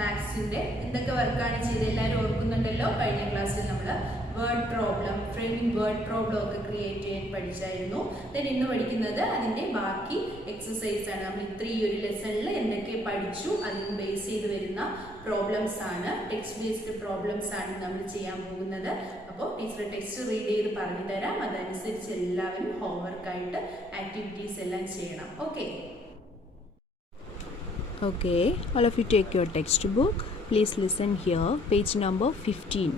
മാത്സിന്റെ എന്തൊക്കെ വർക്കാണ് ചെയ്ത് എല്ലാവരും ഓർക്കുന്നുണ്ടല്ലോ. കഴിഞ്ഞ ക്ലാസ്സിൽ നമ്മൾ word problem, framing word problem ഒക്കെ ക്രിയേറ്റ് ചെയ്യാൻ പഠിച്ചായിരുന്നു. ദെൻ ഇന്ന് പഠിക്കുന്നത് അതിന്റെ ബാക്കി എക്സസൈസ് ആണ്. നമ്മൾ ഇത്രയും ഒരു ലെസണിൽ എന്തൊക്കെ പഠിച്ചു അതിന് ബേസ് ചെയ്ത് വരുന്ന പ്രോബ്ലംസ് ആണ്, ടെക്സ്റ്റ് ബേസ്ഡ് പ്രോബ്ലംസ് ആണ് നമ്മൾ ചെയ്യാൻ പോകുന്നത്. അപ്പോൾ ടീച്ചർ ടെക്സ്റ്റ് റീഡ് ചെയ്ത് പറഞ്ഞു തരാം, അതനുസരിച്ച് എല്ലാവരും ഹോംവർക്കായിട്ട് ആക്ടിവിറ്റീസ് എല്ലാം ചെയ്യണം. Okay, all of you take your textbook. Please listen here. Page number 15.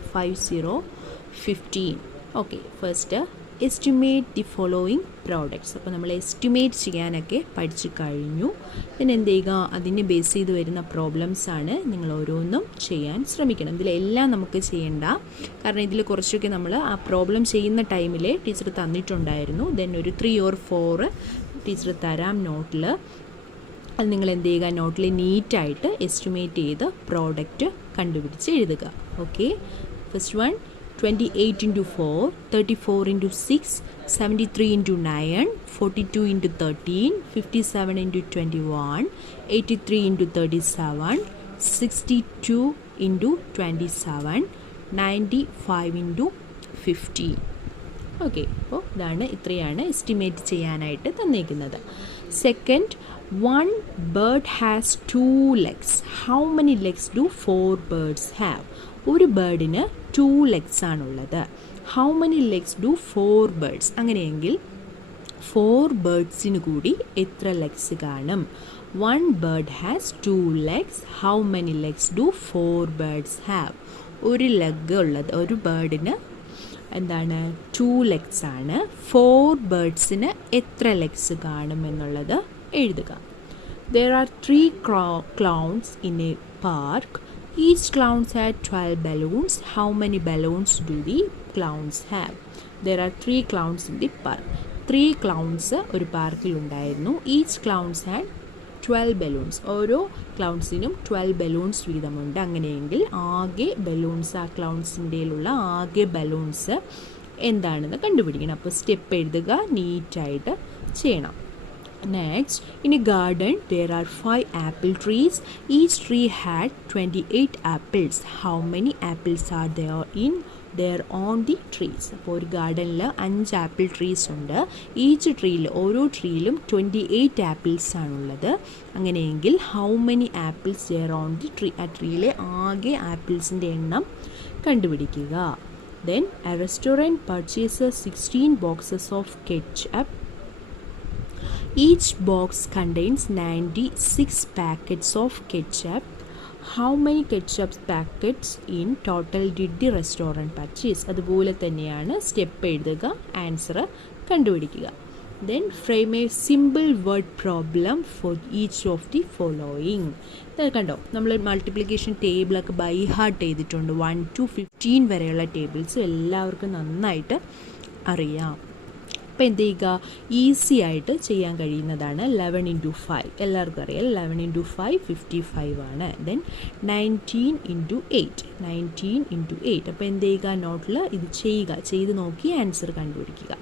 Okay, first estimate the following products. അപ്പോൾ നമ്മൾ എസ്റ്റിമേറ്റ് ചെയ്യാനൊക്കെ പഠിച്ചു കഴിഞ്ഞു. പിന്നെ എന്ത് ചെയ്യുക, അതിനെ ബേസ് ചെയ്ത് വരുന്ന പ്രോബ്ലംസ് ആണ് നിങ്ങൾ ഓരോന്നും ചെയ്യാൻ ശ്രമിക്കണം. ഇതിലെല്ലാം നമുക്ക് ചെയ്യണ്ട, കാരണം ഇതിൽ കുറച്ചൊക്കെ നമ്മൾ ആ പ്രോബ്ലം ചെയ്യുന്ന ടൈമിൽ ടീച്ചർ തന്നിട്ടുണ്ടായിരുന്നു. ദെൻ ഒരു 3 or 4 ടീച്ചർ തരാം നോട്ടിൽ. അത് നിങ്ങൾ എന്ത് ചെയ്യുക, നോട്ടിൽ നീറ്റായിട്ട് എസ്റ്റിമേറ്റ് ചെയ്ത് പ്രോഡക്റ്റ് കണ്ടുപിടിച്ച് എഴുതുക. Okay, first one 28 into 4, 34 into 6, 73 into 9, 42 into 13, 57 into 21, 83 into 37, 62 into 27, 95 into 15. Okay, അപ്പോൾ ഇത്രയാണ് എസ്റ്റിമേറ്റ് ചെയ്യാനായിട്ട് തന്നിരിക്കുന്നത്. Second, one bird has 2 legs. How many legs do 4 birds have? ഒരു ബേർഡിന് 2 legs ആണുള്ളത്. How many legs do 4 birds? അങ്ങനെയെങ്കിൽ 4 birdsന് കൂടി എത്ര ലെഗ്സ് കാണും? One bird has 2 legs. How many legs do 4 birds have? ഒരു ലെഗ് ഉള്ളത് ഒരു ബേർഡിന് 2 legs ആണ്. 4 birdsന് എത്ര ലെഗ്സ് കാണും എന്നുള്ളത് എഴുതുക. There are 3 clowns in a park. Each clown had 12 balloons. How many balloons do the clowns have? There are 3 clowns in the park. 3 clowns ഒരു പാർക്കിൽ ഉണ്ടായിരുന്നു. Each clowns had 12 balloons. ഓരോ ക്ലൗൺസിനും 12 ബലൂൺസ് വീതമുണ്ട്. അങ്ങനെയെങ്കിൽ ആകെ ബലൂൺസ്, ആ ക്ലൗൺസിൻ്റെയിലുള്ള ആകെ ബലൂൺസ് എന്താണെന്ന് കണ്ടുപിടിക്കണം. അപ്പോൾ സ്റ്റെപ്പ് എഴുതുക, നീറ്റായിട്ട് ചെയ്യണം. Next, in a garden there are 5 apple trees. Each tree had 28 apples. How many apples are there on the trees? അപ്പോൾ ഒരു ഗാർഡനിൽ 5 ആപ്പിൾ ട്രീസ് ഉണ്ട്. ഈച്ച് ട്രീയിൽ, ഓരോ ട്രീയിലും 28 ആപ്പിൾസ് ആണുള്ളത്. അങ്ങനെയെങ്കിൽ how many apples their own the tree, ആ ട്രീയിലെ ആകെ ആപ്പിൾസിൻ്റെ എണ്ണം കണ്ടുപിടിക്കുക. Then a restaurant purchases 16 boxes of ketchup. Each box contains 96 packets of ketchup. How many ketchup packets in total did the restaurant purchase? അതുപോലെ തന്നെയാണ് step എഴുതുക, answer കണ്ടുപിടിക്കുക. Then frame a simple word problem for each of the following. കണ്ടോ, നമ്മൾ multiplication ടേബിളൊക്കെ by heart ചെയ്തിട്ടുണ്ട്. 1 to 15 വരെയുള്ള tables എല്ലാവർക്കും നന്നായിട്ട് അറിയാം. അപ്പോൾ എന്ത് ചെയ്യുക, ഈസി ആയിട്ട് ചെയ്യാൻ കഴിയുന്നതാണ്. 11 into 5 എല്ലാവർക്കും അറിയാം. 11 into 5 55 ആണ്. Then 19 into 8. അപ്പോൾ എന്ത് ചെയ്യുക, നോട്ടിൽ ഇത് ചെയ്യുക, ചെയ്ത് നോക്കി ആൻസർ കണ്ടുപിടിക്കുക.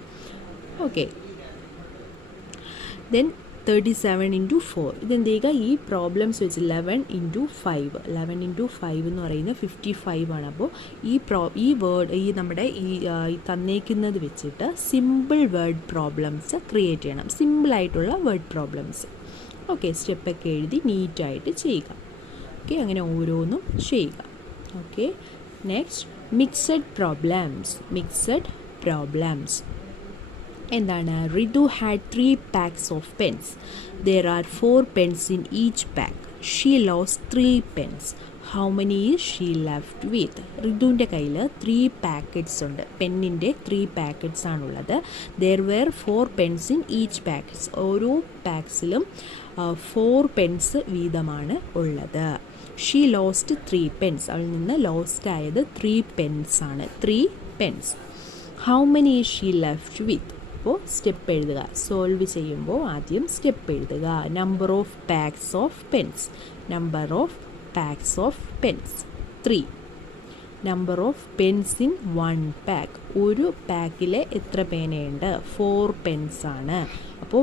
Okay, then 37 into 4. ഇതെന്ത് ചെയ്യുക, ഈ പ്രോബ്ലംസ് വെച്ച് 11 into 5 എന്ന് പറയുന്നത് 55 ആണ്. അപ്പോൾ ഈ വേർഡ്, ഈ നമ്മുടെ ഈ തന്നേക്കുന്നത് വെച്ചിട്ട് സിമ്പിൾ വേർഡ് പ്രോബ്ലംസ് ക്രിയേറ്റ് ചെയ്യണം. സിമ്പിളായിട്ടുള്ള വേർഡ് പ്രോബ്ലംസ്. ഓക്കെ, സ്റ്റെപ്പൊക്കെ എഴുതി നീറ്റായിട്ട് ചെയ്യുക. ഓക്കെ, അങ്ങനെ ഓരോന്നും ചെയ്യുക. Okay, next mixed problems. എന്താണ്? Ritu had 3 packs of pens. There are 4 pens in each pack. She lost 3 pens. How many is she left with? റിതുവിൻ്റെ കയ്യിൽ 3 പാക്കറ്റ്സ് ഉണ്ട്. പെന്നിൻ്റെ 3 പാക്കറ്റ്സ് ആണുള്ളത്. There were 4 pens in each packets. ഓരോ പാക്സിലും 4 Pence വീതമാണ് ഉള്ളത്. She lost 3 pens. അവളിൽ നിന്ന് lost ആയത് 3 pens ആണ്. 3 pens. How many is she left with? അപ്പോൾ സ്റ്റെപ്പ് എഴുതുക. സോൾവ് ചെയ്യുമ്പോൾ ആദ്യം സ്റ്റെപ്പ് എഴുതുക. Number of packs of pens 3. Number of pens in 1 pack. ഒരു പാക്കിൽ എത്ര പേനയുണ്ട്? 4 പെൻസ് ആണ്. അപ്പോൾ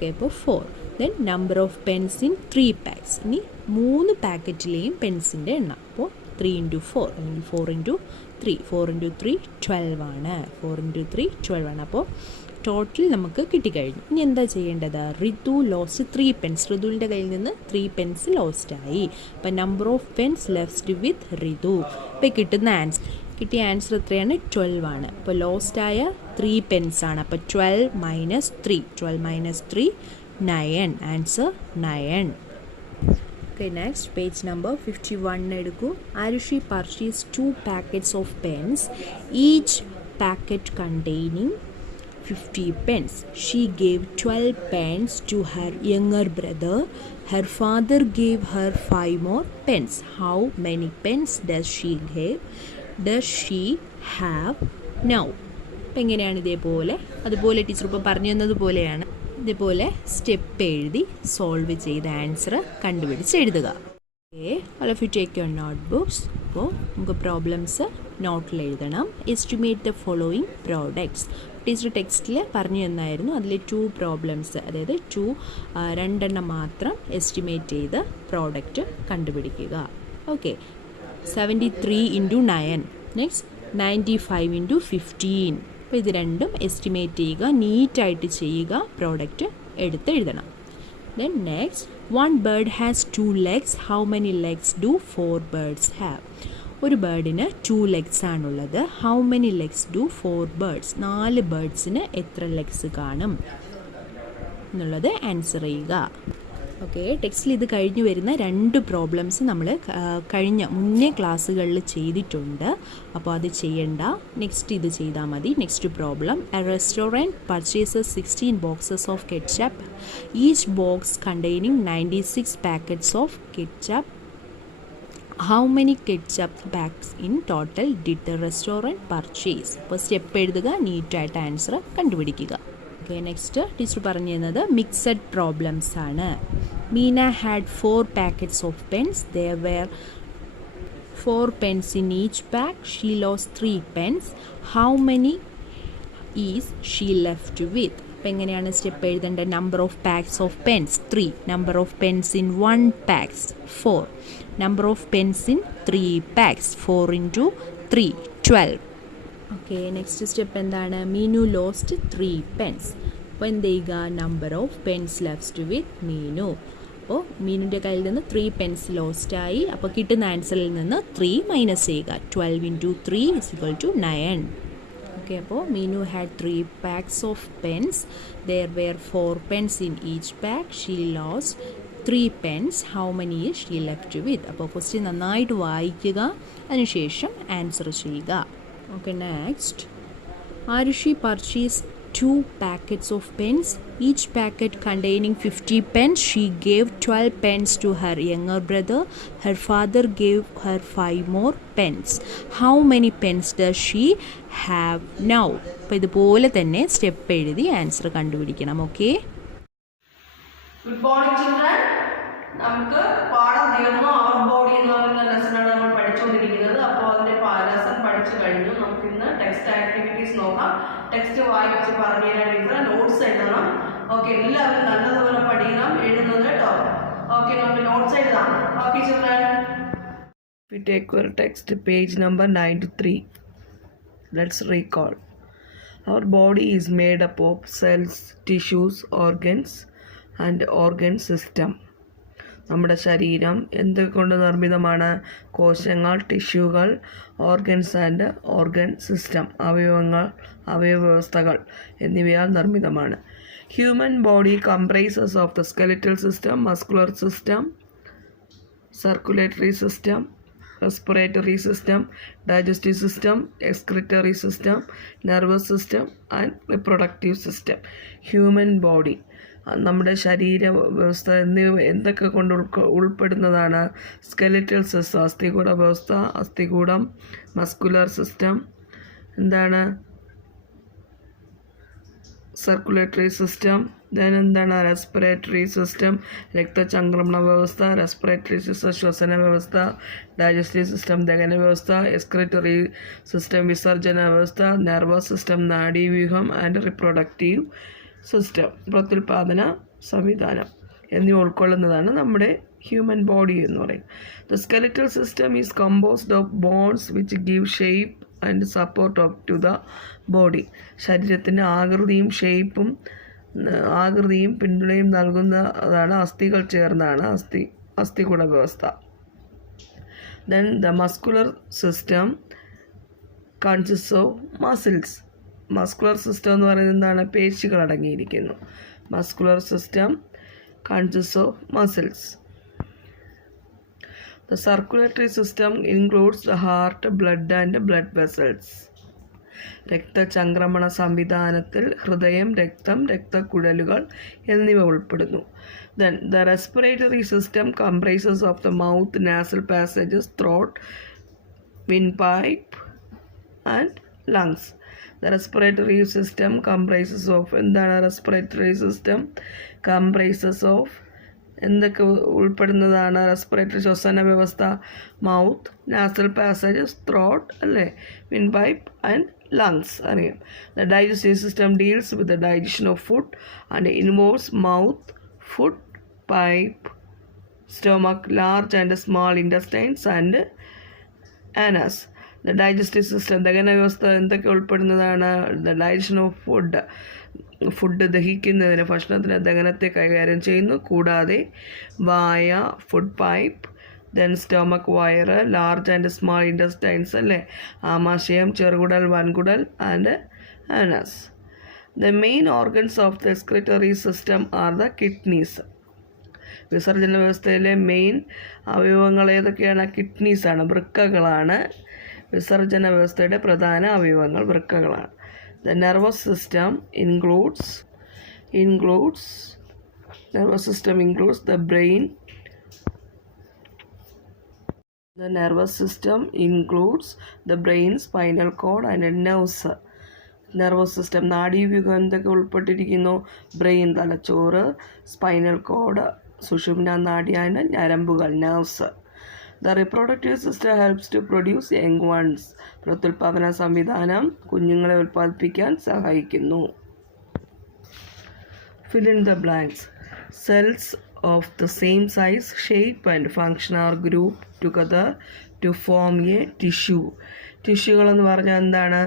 4. Then number of pens in 3 packs. ഇനി 3 പാക്കറ്റിലെയും പെൻസിൻ്റെ എണ്ണം. അപ്പോൾ 3 × 4 അല്ലെങ്കിൽ 4 × 3. 4 × 3 12 ആണ്. 4 × 3 12 ആണ്. അപ്പോൾ ടോട്ടൽ നമുക്ക് കിട്ടിക്കഴിഞ്ഞു. ഇനി എന്താ ചെയ്യേണ്ടത്? Ritu lost 3 pens. ഋതുവിൻ്റെ കയ്യിൽ നിന്ന് 3 pens ലോസ്റ്റായി. അപ്പോൾ number of pens left with Ritu. ഇപ്പോൾ കിട്ടിയ ആൻസർ എത്രയാണ്? 12 ആണ്. അപ്പോൾ ലോസ്റ്റായ 3 pens ആണ്. അപ്പോൾ 12 - 3. 12 - 3 9. Answer 9. Okay, next page number 51 എടുക്കൂ. Aarushi purchase 2 packets of pens, each packet containing 50 pens. She gave 12 pens to her younger brother. Her father gave her 5 more pens. How many pens does she have now? അപ്പം എങ്ങനെയാണ്? അതുപോലെ teacher ഇപ്പോൾ പറഞ്ഞു തന്നതുപോലെയാണ്. ഇതേപോലെ step എഴുതി solve ചെയ്ത answer കണ്ടുപിടിച്ച് എഴുതുക. Okay, all of you take your not books. അപ്പോൾ നമുക്ക് പ്രോബ്ലംസ് നോട്ടിൽ എഴുതണം. Estimate the following products. Teacher ടെക്സ്റ്റിൽ പറഞ്ഞു തന്നായിരുന്നു. അതിൽ 2 പ്രോബ്ലംസ്, അതായത് 2 മാത്രം എസ്റ്റിമേറ്റ് ചെയ്ത് പ്രോഡക്റ്റ് കണ്ടുപിടിക്കുക. ഓക്കെ, 73 × 9. നെക്സ്റ്റ് 95 × 15. അപ്പോൾ ഇത് രണ്ടും എസ്റ്റിമേറ്റ് ചെയ്യുക, നീറ്റായിട്ട് ചെയ്യുക, പ്രോഡക്റ്റ് എഴുതണം. Then next, 1 bird has 2 legs. How many legs do 4 birds have? ഒരു ബേർഡിന് 2 legs ആണുള്ളത്. How many legs do 4 birds? 4 ബേർഡ്സിന് എത്ര ലെഗ്സ് കാണും എന്നുള്ളത് ആൻസർ ചെയ്യുക. ഓക്കെ, ടെക്സ്റ്റിൽ ഇത് കഴിഞ്ഞു വരുന്ന 2 പ്രോബ്ലംസ് നമ്മൾ മുന്നേ ക്ലാസ്സുകളിൽ ചെയ്തിട്ടുണ്ട്. അപ്പോൾ അത് ചെയ്യണ്ട, നെക്സ്റ്റ് ഇത് ചെയ്താൽ മതി. Next problem, A restaurant purchases 16 boxes of ketchup, each box containing 96 packets of ketchup. How many ketchup packs in total did the restaurant purchase? അപ്പോൾ സ്റ്റെപ്പ് എഴുതുക, നീറ്റായിട്ട് ആൻസർ കണ്ടുപിടിക്കുക. ഓക്കെ, നെക്സ്റ്റ് ടീച്ചർ പറഞ്ഞു തന്നത് മിക്സഡ് പ്രോബ്ലംസ് ആണ്. Meena had 4 packets of pens. There were 4 pens in each pack. She lost 3 pens. How many is she left with? അപ്പോൾ എങ്ങനെയാണ് step എഴുതേണ്ടത്? Number of packs of pens 3. Number of pens in 1 pack 4. Number of pens in 3 packs 4 × 3 12. Okay, next step എന്താണ്? Meenu lost 3 pens. അപ്പോൾ എന്ത് ചെയ്യുക? Number of pens left with Meenu. അപ്പോൾ മീനുൻ്റെ കയ്യിൽ നിന്ന് 3 pens ലോസ്റ്റായി. അപ്പോൾ കിട്ടുന്ന ആൻസറിൽ നിന്ന് 3 മൈനസ് ചെയ്യുക. 12 × 3 = 9. ഓക്കെ, അപ്പോൾ Meenu had 3 packs of pens. There were 4 pens in each pack. She lost 3 pens. How many is she left with? അപ്പോൾ ക്വസ്റ്റ്യൻ നന്നായിട്ട് വായിക്കുക, അതിനുശേഷം ആൻസർ ചെയ്യുക. Okay, next, Arushi purchased 2 packets of pens, each packet containing 50 pens. She gave 12 pens to her younger brother. Her father gave her 5 more pens. How many pens does she have now? അപ്പോൾ ഇതുപോലെ തന്നെ step എഴുതി answer കണ്ടുപിടിക്കണം. Okay, good morning children. നമുക്ക് പാഠം തീർന്നു. അവർ body എന്ന് പറയുന്ന ലെസണാണ് നമ്മൾ പഠിച്ചുകൊണ്ടിരിക്കുന്നത്. അപ്പോൾ അതിൻ്റെ ലെസൺ പഠിച്ചു കഴിഞ്ഞു. നമുക്ക് ഇന്ന് ടെക്സ്റ്റ് ആക്ടിവിറ്റീസ് നോക്കാം. ടെക്സ്റ്റ് വായിച്ച് പറഞ്ഞു തരാൻ ടീച്ചർ നോട്ട്സ് എഴുതണം. ഓക്കെ, എല്ലാവരും നല്ലതുപോലെ പഠിക്കണം, എഴുതുന്നത് കേട്ടോ. ഓക്കെ, നമുക്ക് നോട്ട്സ് എഴുതാം. Okay children, we take our text page number 93. Let's recall. Our body is made up of cells, tissues, organs and organ system. നമ്മുടെ ശരീരം എന്തൊക്കെ കൊണ്ട് നിർമ്മിതമാണ്? കോശങ്ങൾ, ടിഷ്യൂകൾ, ഓർഗൻസ് ആൻഡ് ഓർഗൻ സിസ്റ്റം, അവയവവ്യവസ്ഥകൾ എന്നിവയാൽ നിർമ്മിതമാണ്. Human body comprises of the skeletal system, muscular system, circulatory system, respiratory system, digestive system, excretory system, nervous system and reproductive system. Human body നമ്മുടെ ശരീര വ്യവസ്ഥ എന്നിവ എന്തൊക്കെ കൊണ്ട് ഉൾപ്പെടുന്നതാണ്? സ്കെലിറ്റൽ സിസ്റ്റം, അസ്ഥികൂട വ്യവസ്ഥ, അസ്ഥികൂടം, മസ്കുലർ സിസ്റ്റം, എന്താണ് സർക്കുലേറ്ററി സിസ്റ്റം, ദെൻ എന്താണ് റെസ്പിറേറ്ററി സിസ്റ്റം, രക്തചംക്രമണ വ്യവസ്ഥ, റെസ്പിറേറ്ററി സിസ്റ്റം ശ്വസന വ്യവസ്ഥ, ഡൈജസ്റ്റീവ് സിസ്റ്റം ദഹന വ്യവസ്ഥ, എക്സ്ക്രിറ്ററി സിസ്റ്റം വിസർജന വ്യവസ്ഥ, നെർവസ് സിസ്റ്റം നാഡീവ്യൂഹം ആൻഡ് റിപ്രൊഡക്റ്റീവ് സിസ്റ്റം പ്രത്യുൽപാദന സംവിധാനം. എന്നിവ ഉൾക്കൊള്ളുന്നതാണ് നമ്മുടെ ഹ്യൂമൻ ബോഡി എന്ന് പറയും. The skeletal system is composed of bones which give shape and support of to the body. ശരീരത്തിന് ആകൃതിയും പിന്തുണയും നൽകുന്നതാണ് അസ്ഥികൾ ചേർന്നാണ് അസ്ഥികൂട വ്യവസ്ഥ. Then the muscular system consist of muscles. Muscular system എന്ന് പറയുന്നത് എന്താണ്? പേശികൾ അടങ്ങിയിരിക്കുന്നു. Muscular system consist of muscles. The circulatory system includes the heart, blood and blood vessels. രക്തചംക്രമണ സംവിധാനത്തിൽ ഹൃദയം, രക്തം, രക്തക്കുഴലുകൾ എന്നിവ ഉൾപ്പെടുന്നു. Then the respiratory system comprises of the mouth, nasal passages, throat, windpipe and lungs. The respiratory system comprises of എന്താണ്? respiratory system comprises of എന്തൊക്കെ ഉൾപ്പെടുന്നതാണ്? Respiratory ശ്വസന വ്യവസ്ഥ, മൗത്ത്, നാസൽ പാസേജസ്, ത്രോട്ട് അല്ലേ, വിൻ പൈപ്പ് ആൻഡ് ലങ്സ് അറിയാം. The digestive system deals with the digestion of food and involves mouth, food, pipe, stomach, large and small intestines and anus. The digestive system ദഹന വ്യവസ്ഥ എന്തൊക്കെ ഉൾപ്പെടുന്നതാണ്? The digestion of food ദഹിക്കുന്നതിന്, ഭക്ഷണത്തിന് ദഹനത്തെ കൈകാര്യം ചെയ്യുന്നു. കൂടാതെ വായ, ഫുഡ് പൈപ്പ്, ദെൻ സ്റ്റൊമക്, വയറ്, ലാർജ് ആൻഡ് സ്മാൾ ഇൻറ്റസ്റ്റൈൻസ് അല്ലേ, ആമാശയം, ചെറുകുടൽ, വൻകുടൽ and anus. The main organs of the excretory system are the kidneys. വിസർജന വ്യവസ്ഥയിലെ മെയിൻ അവയവങ്ങൾ ഏതൊക്കെയാണ്? കിഡ്നീസാണ്, വൃക്കകളാണ്. വിസർജന വ്യവസ്ഥയുടെ പ്രധാന അവയവങ്ങൾ വൃക്കകളാണ്. The nervous system includes the brain. The nervous system includes the brain, spinal cord and nerves. Nervous system നാഡീവ്യൂഹം എന്തൊക്കെ ഉൾപ്പെട്ടിരിക്കുന്നു? Brain, തലച്ചോറ്, സ്പൈനൽ കോഡ്, സുഷുമ്ന നാഡി ആൻഡ് ഞരമ്പുകൾ, nerves. The reproductive system helps to produce young ones. പ്രത്യുൽപാദന സംവിധാനം കുഞ്ഞുങ്ങളെ ഉൽപ്പാദിപ്പിക്കാൻ സഹായിക്കുന്നു. Fill in the blanks. Cells of the same size, shape and function are grouped together to form a tissue. ടിഷ്യൂകൾ എന്ന് പറഞ്ഞാൽ എന്താണ്?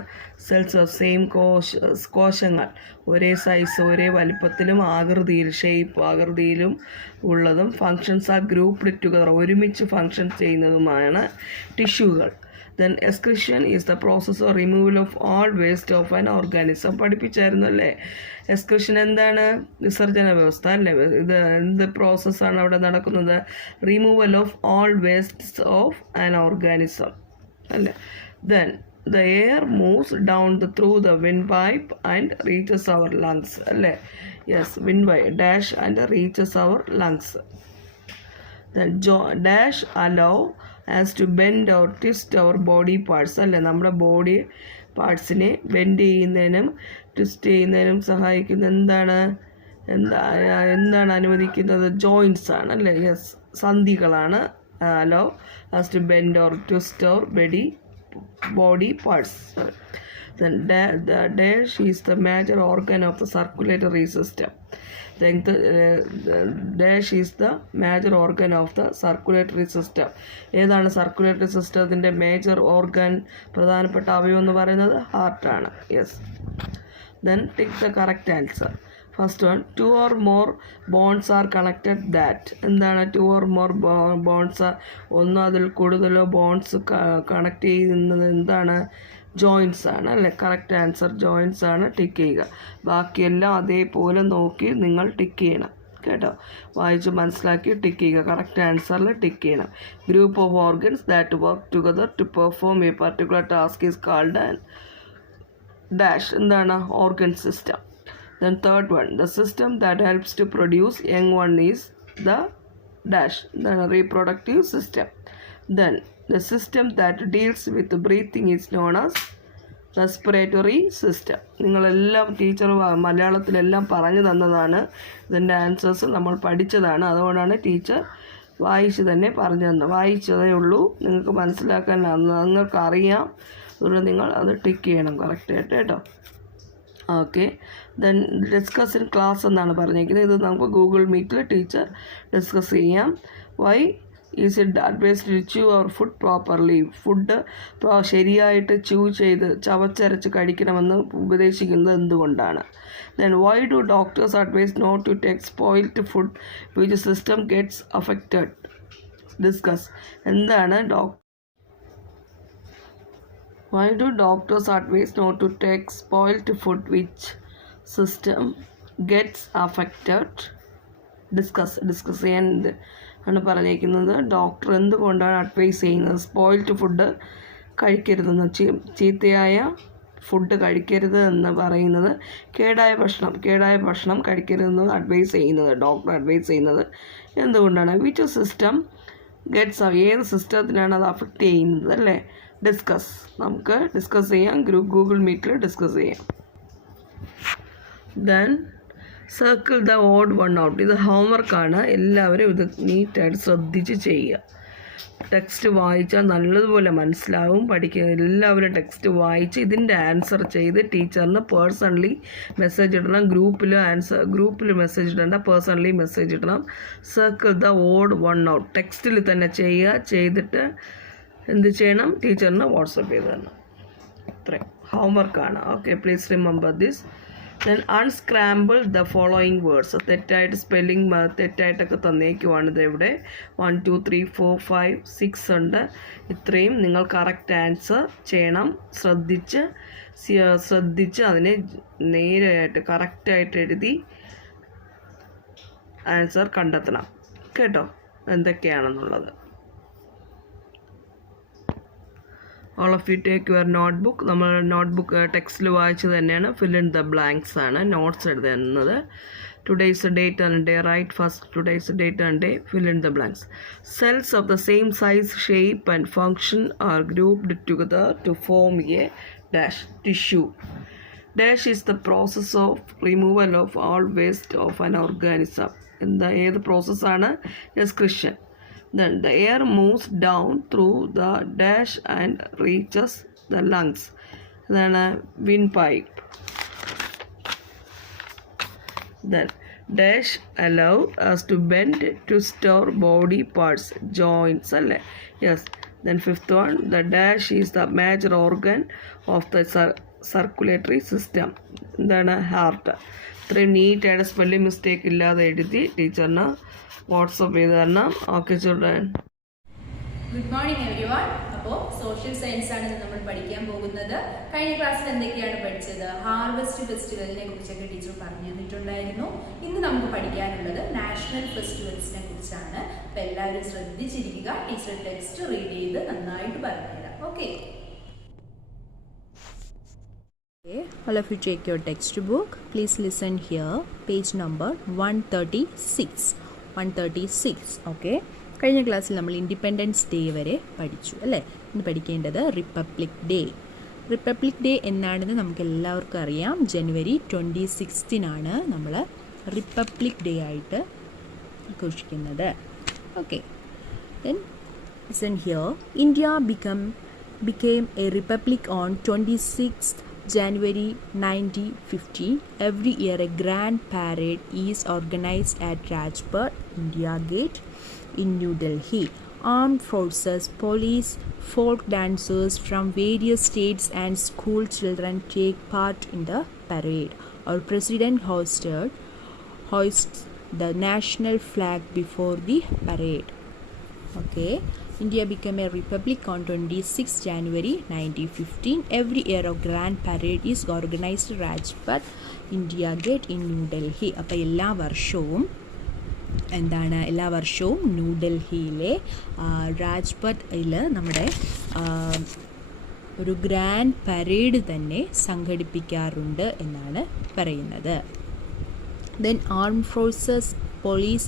സെൽസ് ഓഫ് സെയിം കോശങ്ങൾ ഒരേ സൈസ്, ഒരേ വലിപ്പത്തിലും ആകൃതിയിലും ഉള്ളതും ഫങ്ഷൻസ് ആർ ഗ്രൂപ്പ്ഡ് ടുഗദർ ഒരുമിച്ച് ഫങ്ഷൻ ചെയ്യുന്നതുമാണ് ടിഷ്യൂകൾ. Then excretion is the process of removal of all waste of an organism. പഠിപ്പിച്ചായിരുന്നു അല്ലേ? എക്സ്ക്രീഷൻ എന്താണ്? വിസർജന വ്യവസ്ഥ അല്ലേ? ഇത് എന്ത് പ്രോസസ്സാണ് അവിടെ നടക്കുന്നത്? Removal of all waste of an organism അല്ലേ? Then the air moves down through the windpipe and reaches our lungs അല്ലേ? Yes, windpipe dash and reaches our lungs. Then dash allow as to bend or twist our body parts അല്ലേ? നമ്മുടെ body പാർട്സിനെ bend ചെയ്യുന്നതിനും twist ചെയ്യുന്നതിനും സഹായിക്കുന്ന എന്താണ് അനുവദിക്കുന്നത്? Joints ആണ് അല്ലേ? Yes, സന്ധികളാണ്. allow as to bend or twist our body parts. Then the dash is the major organ of the circulatory system. Then the dash is the major organ of the circulatory system. ഏതാണ് circulatory സിസ്റ്റത്തിൻ്റെ major organ? പ്രധാനപ്പെട്ട അവയവം എന്ന് പറയുന്നത് ഹാർട്ടാണ്. Yes. Then take the correct answer. First one, 2 or more bonds are connected that. എന്താണ് 2 or more bonds? ഒന്നോ അതിൽ കൂടുതലോ ബോൺസ് കണക്ട് ചെയ്യുന്നത് എന്താണ്? ജോയിൻസ് ആണ് അല്ലേ? കറക്റ്റ് ആൻസർ ജോയിൻസ് ആണ്. ടിക്ക് ചെയ്യുക. ബാക്കിയെല്ലാം അതേപോലെ നോക്കി നിങ്ങൾ ടിക്ക് ചെയ്യണം കേട്ടോ. വായിച്ച് മനസ്സിലാക്കി ടിക്ക് ചെയ്യുക. കറക്റ്റ് ആൻസറിൽ ടിക്ക് ചെയ്യണം. Group of organs that work together to perform a particular task is called an dash. എന്താണ്? Organ system. Then third one, the system that helps to produce young one is the dash, the reproductive system. Then the system that deals with breathing is known as respiratory system. നിങ്ങളെല്ലാം teacher മലയാളത്തിലെല്ലാം പറഞ്ഞു തന്നതാണ്. ഇതിൻ്റെ answers നമ്മൾ പഠിച്ചതാണ്. അതുകൊണ്ടാണ് teacher വായിച്ച് തന്നെ പറഞ്ഞു തന്നത്. വായിച്ചതേ ഉള്ളൂ, നിങ്ങൾക്ക് മനസ്സിലാക്കാൻ നിങ്ങൾക്കറിയാം. അതുകൊണ്ട് നിങ്ങൾ അത് ടിക്ക് ചെയ്യണം കറക്റ്റായിട്ട് കേട്ടോ. Okay. Then discuss in class എന്നാണ് പറഞ്ഞിരിക്കുന്നത്. ഇത് നമുക്ക് ഗൂഗിൾ മീറ്റിൽ ടീച്ചർ ഡിസ്കസ് ചെയ്യാം. Why is it advise to chew our food properly? Food ശരിയായിട്ട് ചവച്ചരച്ച് കഴിക്കണമെന്ന് ഉപദേശിക്കുന്നത് എന്തുകൊണ്ടാണ്? Then why do doctors advise not to take spoiled food which system gets affected? Discuss. എന്താണ് Why do doctors advise not to take spoiled food which system gets affected? Discuss ചെയ്യാൻ ആണ് പറഞ്ഞിരിക്കുന്നത്. Doctor എന്തുകൊണ്ടാണ് അഡ്വൈസ് ചെയ്യുന്നത് spoiled food കഴിക്കരുതെന്ന്, ചീത്തയായ food കഴിക്കരുത് എന്ന് പറയുന്നത്, കേടായ ഭക്ഷണം കഴിക്കരുതെന്ന് ഡോക്ടർ അഡ്വൈസ് ചെയ്യുന്നത് എന്തുകൊണ്ടാണ്? വിച്ച് സിസ്റ്റം ഗെറ്റ്സ്, ഏത് സിസ്റ്റത്തിനാണ് അത് അഫക്റ്റ് ചെയ്യുന്നത് അല്ലേ? നമുക്ക് ഡിസ്കസ് ചെയ്യാം. ഗൂഗിൾ മീറ്റിൽ ഡിസ്കസ് ചെയ്യാം. Then circle the odd one out. ഇത് ഹോംവർക്കാണ്. എല്ലാവരും ഇത് നീറ്റായിട്ട് ശ്രദ്ധിച്ച് ചെയ്യുക. ടെക്സ്റ്റ് വായിച്ചാൽ നല്ലതുപോലെ മനസ്സിലാവും. എല്ലാവരും ടെക്സ്റ്റ് വായിച്ച് ഇതിൻ്റെ ആൻസർ ചെയ്ത് ടീച്ചറിന് പേഴ്സണലി മെസ്സേജ് ഇടണം. ഗ്രൂപ്പിൽ മെസ്സേജ് ഇടണ്ട, പേഴ്സണലി മെസ്സേജ് ഇടണം. Circle the odd one out ടെക്സ്റ്റിൽ തന്നെ ചെയ്തിട്ട് എന്ത് ചെയ്യണം? ടീച്ചറിന് വാട്സപ്പ് ചെയ്ത് തരണം. ഇത്രയും ഹോംവർക്കാണ്. Okay, please remember this. Then unscramble the following words. തെറ്റായിട്ടൊക്കെ തന്നേക്കുവാണ്. ഇത് ഇവിടെ 1 2 3 4 5 6 ഉണ്ട്. ഇത്രയും നിങ്ങൾ കറക്റ്റ് ആൻസർ ചെയ്യണം. ശ്രദ്ധിച്ച് അതിനെ നേരെയായിട്ട് കറക്റ്റായിട്ട് എഴുതി ആൻസർ കണ്ടെത്തണം കേട്ടോ, എന്തൊക്കെയാണെന്നുള്ളത്. All of you take your notebook. നമ്മൾ നോട്ട്ബുക്ക് ടെക്സ്റ്റിൽ വായിച്ച് തന്നെയാണ്. ഫിൽ ഇൻ ദ ബ്ലാങ്ക്സ് ആണ് നോട്ട്സ് എഴുതുന്നത്. Today's date and day. Write first today's date and day. Fill in the blanks. Cells of the same size, shape and function are grouped together to form a dash tissue. Dash is the process of removal of all waste of an organism. ഏത് പ്രോസസ്സാണ്? Excretion. Then the air moves down through the dash and reaches the lungs. Then a windpipe. Then dash allow us to bend to store body parts, joints. Yes. Then fifth one, the dash is the major organ of the circulatory system. Then a heart. ഇത്രയും നീറ്റായിട്ട് spelling mistake ഇല്ലാതെ എഴുതി ടീച്ചറിന് WhatsApp ചെയ്ത് തരണം. Okay children. Good morning everyone. അപ്പോൾ social science ആണ് നമ്മൾ പഠിക്കാൻ പോകുന്നത്. കഴിഞ്ഞ ക്ലാസ്സിൽ എന്തൊക്കെയാണ് പഠിച്ചത്? ഹാർവെസ്റ്റ് ഫെസ്റ്റിവലിനെ കുറിച്ചൊക്കെ ടീച്ചർ പറഞ്ഞു തന്നിട്ടുണ്ടായിരുന്നു. ഇന്ന് നമുക്ക് പഠിക്കാനുള്ളത് നാഷണൽ ഫെസ്റ്റിവൽസിനെ കുറിച്ചാണ്. അപ്പോൾ എല്ലാവരും ശ്രദ്ധിച്ചിരിക്കുക. ടീച്ചർ ടെക്സ്റ്റ് റീഡ് ചെയ്ത് നന്നായിട്ട് പറഞ്ഞുതരാം. Okay. All of you take your textbook. Please listen here. Page number 136. Okay. കഴിഞ്ഞ ക്ലാസ്സിൽ നമ്മൾ ഇൻഡിപെൻഡൻസ് ഡേ വരെ പഠിച്ചു അല്ലേ? ഇന്ന് പഠിക്കേണ്ടത് റിപ്പബ്ലിക് ഡേ. റിപ്പബ്ലിക് ഡേ എന്നാണെന്ന് നമുക്ക് എല്ലാവർക്കും അറിയാം. ജനുവരി 26 നമ്മൾ റിപ്പബ്ലിക് ഡേ ആയിട്ട് ആഘോഷിക്കുന്നത്. Okay. Then listen here. India became a republic on 26th January 1950. Every year a grand parade is organized at Rajpath, India Gate in New Delhi. Armed forces, police, folk dancers from various states and school children take part in the parade. Our president hoists the national flag before the parade. Okay. India became a republic on 26 January 1915. Every year a grand parade is organized at Rajpath, India Gate in New Delhi. അപ്പോൾ എല്ലാ വർഷവും ന്യൂഡൽഹിയിലെ രാജ്പഥിൽ നമ്മുടെ ഒരു grand parade തന്നെ സംഘടിപ്പിക്കാറുണ്ട് എന്നാണ് പറയുന്നത്. Then armed forces, police,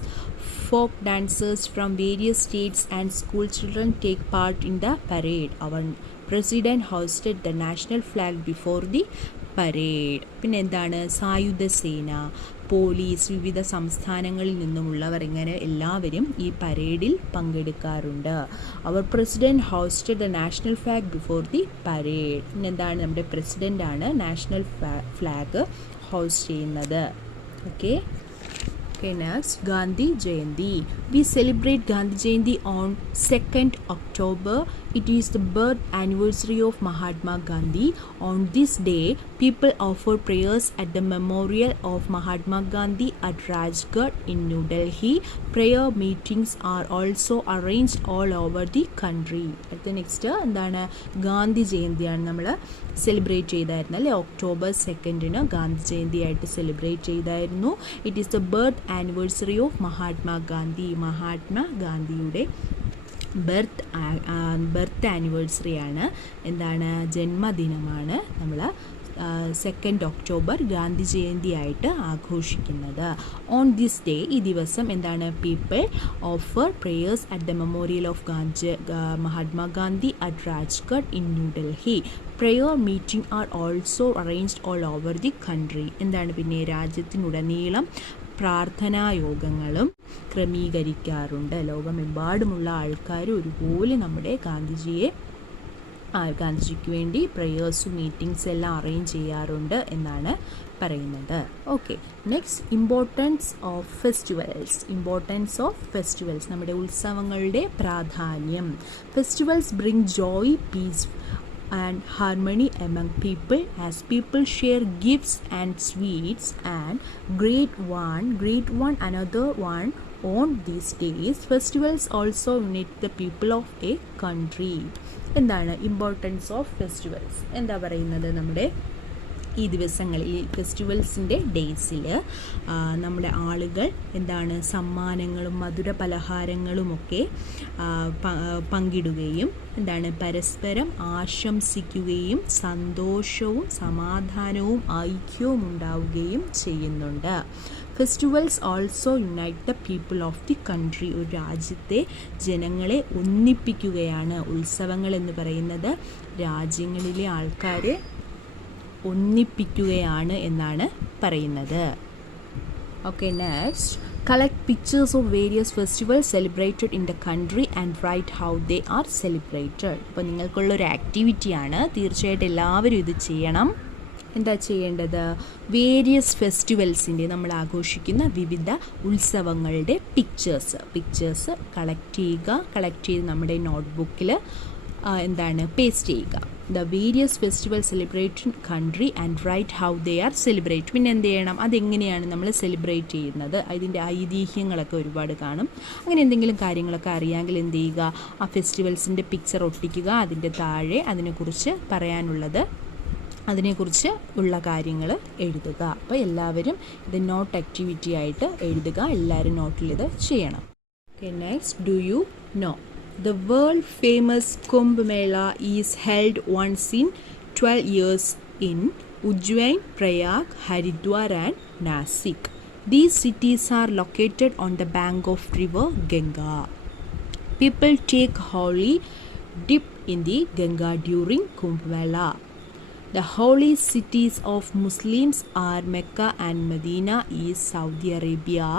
folk dancers from various states and school children take part in the parade. Our president hoisted the national flag before the parade. പിന്നെ എന്താണ്? സായുധ സേന, പോലീസ്, വിവിധ സംസ്ഥാനങ്ങളിൽ നിന്നുമുള്ളവർ ഇങ്ങനെ എല്ലാവരും ഈ പരേഡിൽ പങ്കെടുക്കാറുണ്ട്. അവർ president hosted the national flag before the parade. എന്താണ് നമ്മുടെ പ്രസിഡൻ്റാണ് നാഷണൽ ഫ്ലാഗ് ഹോസ്റ്റ് ചെയ്യുന്നത്. Okay. Next, Gandhi Jayanti. We celebrate Gandhi Jayanti on 2nd October. It is the birth anniversary of Mahatma Gandhi. On this day, people offer prayers at the memorial of Mahatma Gandhi at Rajghat in New Delhi. Prayer meetings are also arranged all over the country. അടുത്ത next എന്താണ്, ഗാന്ധി ജയന്തിയാണ് നമ്മൾ celebrate ചെയ്തായിരുന്നു അല്ലേ. October 2nd Gandhi Jayanti ആയിട്ട് celebrate ചെയ്തായിരുന്നു. It is the birth anniversary of Mahatma Gandhi. Mahatma ഗാന്ധിയുടെ birth ആനിവേഴ്സറിയാണ്, എന്താണ്, ജന്മദിനമാണ് നമ്മൾ 2nd October ഗാന്ധി ജയന്തി ആയിട്ട് ആഘോഷിക്കുന്നത്. ഓൺ ദിസ് ഡേ, ഈ ദിവസം എന്താണ്, people offer prayers at the memorial of Mahatma Gandhi at Rajghat in new Delhi. Prayer meeting are also arranged all over the country. എന്താണ് പിന്നെ, രാജ്യത്തിനുടനീളം പ്രാർത്ഥനായോഗങ്ങളും ക്രമീകരിക്കാറുണ്ട്. ലോകമെമ്പാടുമുള്ള ആൾക്കാർ ഒരുപോലെ നമ്മുടെ ഗാന്ധിജിക്ക് വേണ്ടി പ്രേയേഴ്സും മീറ്റിംഗ്സ് എല്ലാം അറേഞ്ച് ചെയ്യാറുണ്ട് എന്നാണ് പറയുന്നത്. Okay. Next, importance of festivals. നമ്മുടെ ഉത്സവങ്ങളുടെ പ്രാധാന്യം. Festivals bring joy, peace and harmony among people as people share gifts and sweets and greet one another on these days. Festivals also unite the people of a country. എന്താണ് importance of festivals? എന്താ പറയുന്നത്, നമ്മുടെ ഈ ദിവസങ്ങളിൽ, ഈ ഫെസ്റ്റിവൽസിൻ്റെ ഡേയ്സിൽ നമ്മുടെ ആളുകൾ എന്താണ്, സമ്മാനങ്ങളും മധുര പലഹാരങ്ങളുമൊക്കെ പങ്കിടുകയും എന്താണ്, പരസ്പരം ആശംസിക്കുകയും സന്തോഷവും സമാധാനവും ഐക്യവും ഉണ്ടാവുകയും ചെയ്യുന്നുണ്ട്. Festivals also unite the people of the country. ഒരു രാജ്യത്തെ ജനങ്ങളെ ഒന്നിപ്പിക്കുകയാണ്. ഉത്സവങ്ങൾ എന്ന് പറയുന്നത് രാജ്യങ്ങളിലെ ആൾക്കാരെ ഒന്നിപ്പിക്കുകയാണ് എന്നാണ് പറയുന്നത്. Okay. Next, collect pictures of various festivals celebrated in the country and write how they are celebrated. അപ്പോൾ നിങ്ങൾക്കുള്ളൊരു ആക്ടിവിറ്റിയാണ്, തീർച്ചയായിട്ടും എല്ലാവരും ഇത് ചെയ്യണം. എന്താ ചെയ്യേണ്ടത്, വേരിയസ് ഫെസ്റ്റിവൽസിൻ്റെ, നമ്മൾ ആഘോഷിക്കുന്ന വിവിധ ഉത്സവങ്ങളുടെ പിക്ചേഴ്സ് കളക്ട് ചെയ്ത് നമ്മുടെ നോട്ട്ബുക്കിൽ എന്താണ് പേസ്റ്റ് ചെയ്യുക. The various festival celebrate country and write how they are celebrate. പിന്നെ എന്ത് ചെയ്യണം, അതെങ്ങനെയാണ് നമ്മൾ സെലിബ്രേറ്റ് ചെയ്യുന്നത്, അതിൻ്റെ ഐതിഹ്യങ്ങളൊക്കെ ഒരുപാട് കാണും. അങ്ങനെ എന്തെങ്കിലും കാര്യങ്ങളൊക്കെ അറിയാമെങ്കിൽ എന്ത് ചെയ്യുക, ആ ഫെസ്റ്റിവൽസിൻ്റെ പിക്ചർ ഒട്ടിക്കുക, അതിൻ്റെ താഴെ അതിനെക്കുറിച്ച് പറയാനുള്ളത്, അതിനെക്കുറിച്ച് ഉള്ള കാര്യങ്ങൾ എഴുതുക. അപ്പോൾ എല്ലാവരും ഇത് നോട്ട് ആക്ടിവിറ്റി ആയിട്ട് എഴുതുക. എല്ലാവരും നോട്ടിൽ ഇത് ചെയ്യണം. Okay. Next, do you know the world famous Kumbh Mela is held once in 12 years in Ujjain, Prayag, Haridwar and Nasik. These cities are located on the bank of river Ganga. People take holy dip in the Ganga during Kumbh Mela. The holy cities of Muslims are Mecca and Medina is Saudi Arabia.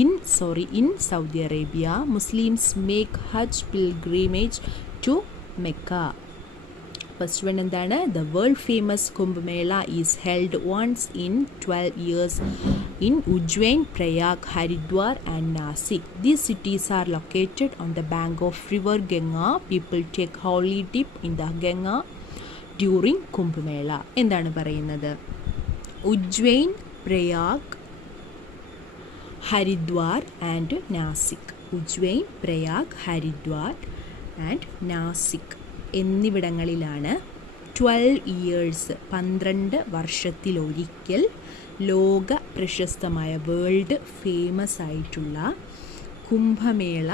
In Saudi Arabia, Muslims make Hajj pilgrimage to Mecca. First one എന്താണ്, the world famous Kumbh Mela is held once in 12 years in Ujjain, Prayag, Haridwar and Nasik. These cities are located on the bank of river Ganga. People take holy dip in the Ganga during Kumbh Mela. എന്താണ് പറയുന്നത്, Ujjain, Prayag, Haridwar and Nashik. Ujjain, Prayag, Haridwar and Nashik എന്നിവിടങ്ങളിലാണ് 12 years 12 വർഷത്തിലൊരിക്കൽ ലോക പ്രശസ്തമായ world famous ആയിട്ടുള്ള കുംഭമേള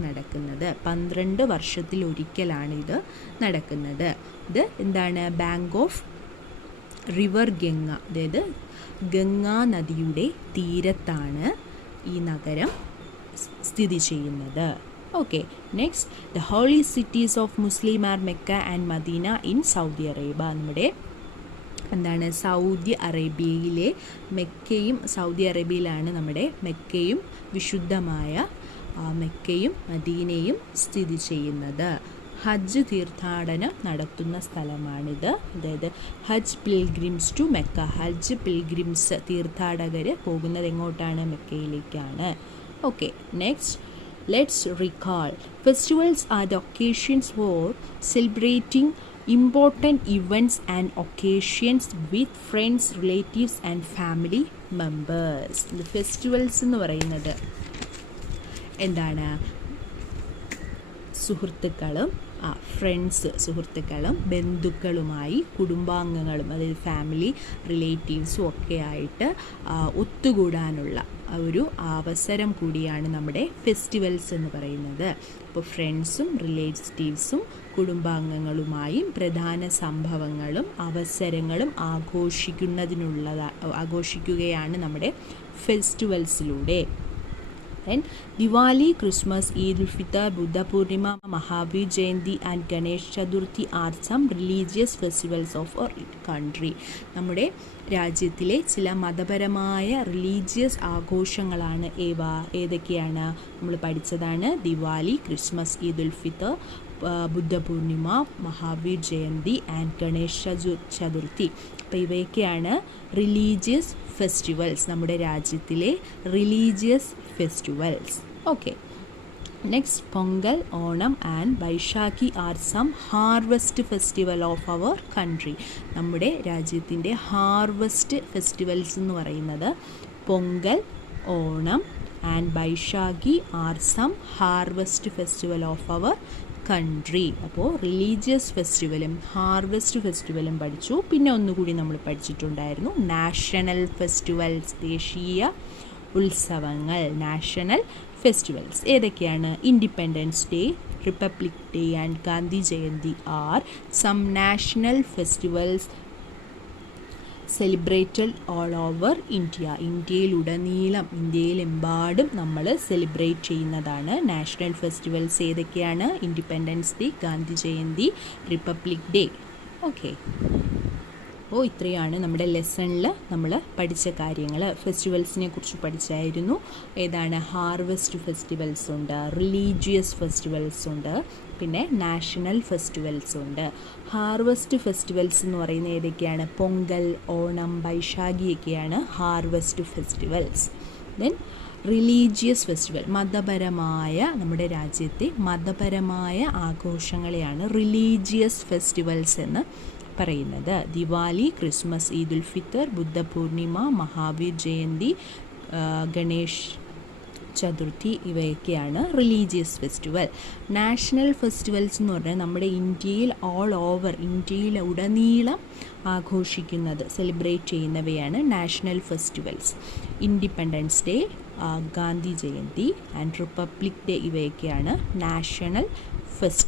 നടക്കുന്നത്. 12 വർഷത്തിലൊരിക്കലാണ് ഇത് നടക്കുന്നത്. ഇത് എന്താണ്, ബാങ്ക് ഓഫ് റിവർ ഗംഗ, അതായത് ഗംഗാ നദിയുടെ തീരത്താണ് ഈ നഗരം സ്ഥിതി ചെയ്യുന്നത്. Okay. Next, the holy cities of Muslim are Mecca and Medina in Saudi Arabia. നമ്മുടെ എന്താണ്, സൗദി അറേബ്യയിലെ മെക്കയും, സൗദി അറേബ്യയിലാണ് നമ്മുടെ മെക്കയും വിശുദ്ധമായ മെക്കയും മദീനയും സ്ഥിതി ചെയ്യുന്നത്. ഹജ്ജ് തീർത്ഥാടനം നടത്തുന്ന സ്ഥലമാണിത്. അതായത് Hajj pilgrims to Mecca, Hajj pilgrims തീർത്ഥാടകർ പോകുന്നത് എങ്ങോട്ടാണ്? മെക്കയിലേക്കാണ്. Okay, next let's recall. Festivals are the occasions for celebrating important events and occasions with friends, relatives and family members. The festivals എന്ന് പറയുന്നത് എന്താണ്? സുഹൃത്തുക്കളും സുഹൃത്തുക്കളും ബന്ധുക്കളുമായി കുടുംബാംഗങ്ങളും, അതായത് ഫാമിലി റിലേറ്റീവ്സും ഒക്കെ ആയിട്ട് ഒത്തുകൂടാനുള്ള ഒരു അവസരം കൂടിയാണ് നമ്മുടെ ഫെസ്റ്റിവൽസ് എന്ന് പറയുന്നത്. അപ്പോൾ ഫ്രണ്ട്സും റിലേറ്റീവ്സും കുടുംബാംഗങ്ങളുമായും പ്രധാന സംഭവങ്ങളും അവസരങ്ങളും ആഘോഷിക്കുകയാണ് നമ്മുടെ ഫെസ്റ്റിവൽസിലൂടെ. Then Diwali, Christmas, Eid al-Fitr, Buddha Purnima, Mahavir Jayanti and Ganesh Chaturthi are some religious festivals of our country. നമ്മുടെ രാജ്യത്തിലെ ചില മതപരമായ റിലീജിയസ് ആഘോഷങ്ങളാണ് ഏതൊക്കെയാണ്? നമ്മൾ പഠിച്ചതാണ്. Diwali, Christmas, Eid ul Fitr, Buddha Purnima, Mahavir Jayanti and Ganesh Chaturthi. അപ്പോൾ ഇവയൊക്കെയാണ് റിലീജിയസ് ഫെസ്റ്റിവൽസ്, നമ്മുടെ രാജ്യത്തിലെ religious festivals. Okay, next Pongal, Onam and Baisakhi are some harvest festival of our country. നമ്മുടെ രാജ്യത്തിൻ്റെ ഹാർവെസ്റ്റ് ഫെസ്റ്റിവൽസ് എന്ന് പറയുന്നത് Pongal, Onam and Baisakhi are some harvest festival of our country. അപ്പോൾ റിലീജിയസ് ഫെസ്റ്റിവലും ഹാർവെസ്റ്റ് ഫെസ്റ്റിവലും പഠിച്ചു. പിന്നെ ഒന്നുകൂടി നമ്മൾ പഠിച്ചിട്ടുണ്ടായിരുന്നു നാഷണൽ ഫെസ്റ്റിവൽസ്, ദേശീയ ഉത്സവങ്ങൾ, നാഷണൽ ഫെസ്റ്റിവൽസ് ഏതൊക്കെയാണ്? Independence Day, Republic Day and Gandhi Jayanti are some national festivals celebrated all over India. ഇന്ത്യയിലെമ്പാടും നമ്മൾ സെലിബ്രേറ്റ് ചെയ്യുന്നതാണ് നാഷണൽ ഫെസ്റ്റിവൽസ്. ഏതൊക്കെയാണ്? Independence Day, Gandhi Jayanti, Republic Day. Okay, അപ്പോൾ ഇത്രയാണ് നമ്മുടെ ലെസണിൽ നമ്മൾ പഠിച്ച കാര്യങ്ങൾ. ഫെസ്റ്റിവൽസിനെ കുറിച്ച് പഠിച്ചായിരുന്നു. ഏതാണ്? ഹാർവെസ്റ്റ് ഫെസ്റ്റിവൽസ് ഉണ്ട്, റിലീജിയസ് ഫെസ്റ്റിവൽസ് ഉണ്ട്, പിന്നെ നാഷണൽ ഫെസ്റ്റിവൽസ് ഉണ്ട്. ഹാർവെസ്റ്റ് ഫെസ്റ്റിവൽസ് എന്ന് പറയുന്നത് ഏതൊക്കെയാണ്? പൊങ്കൽ, ഓണം, ബൈശാഖിയൊക്കെയാണ് harvest festivals. Then religious festival, മതപരമായ, നമ്മുടെ രാജ്യത്തെ മതപരമായ ആഘോഷങ്ങളെയാണ് റിലീജിയസ് ഫെസ്റ്റിവൽസ് എന്ന് പറയുന്നത്. ദിവാലി, ക്രിസ്മസ്, ഈദ് ഉൽ ഫിത്തർ, ബുദ്ധ പൂർണിമ, മഹാവീർ ജയന്തി, ഗണേഷ് ചതുർത്ഥി ഇവയൊക്കെയാണ് റിലീജിയസ് ഫെസ്റ്റിവൽ. നാഷണൽ ഫെസ്റ്റിവൽസ് എന്ന് പറഞ്ഞാൽ നമ്മുടെ ഇന്ത്യയിൽ ഇന്ത്യയിലുടനീളം ആഘോഷിക്കുന്നത്, സെലിബ്രേറ്റ് ചെയ്യുന്നവയാണ് national festivals. Independence Day, Gandhi Jayanti and Republic Day ഇവയൊക്കെയാണ് നാഷണൽ ഫെസ്റ്റിവൽ.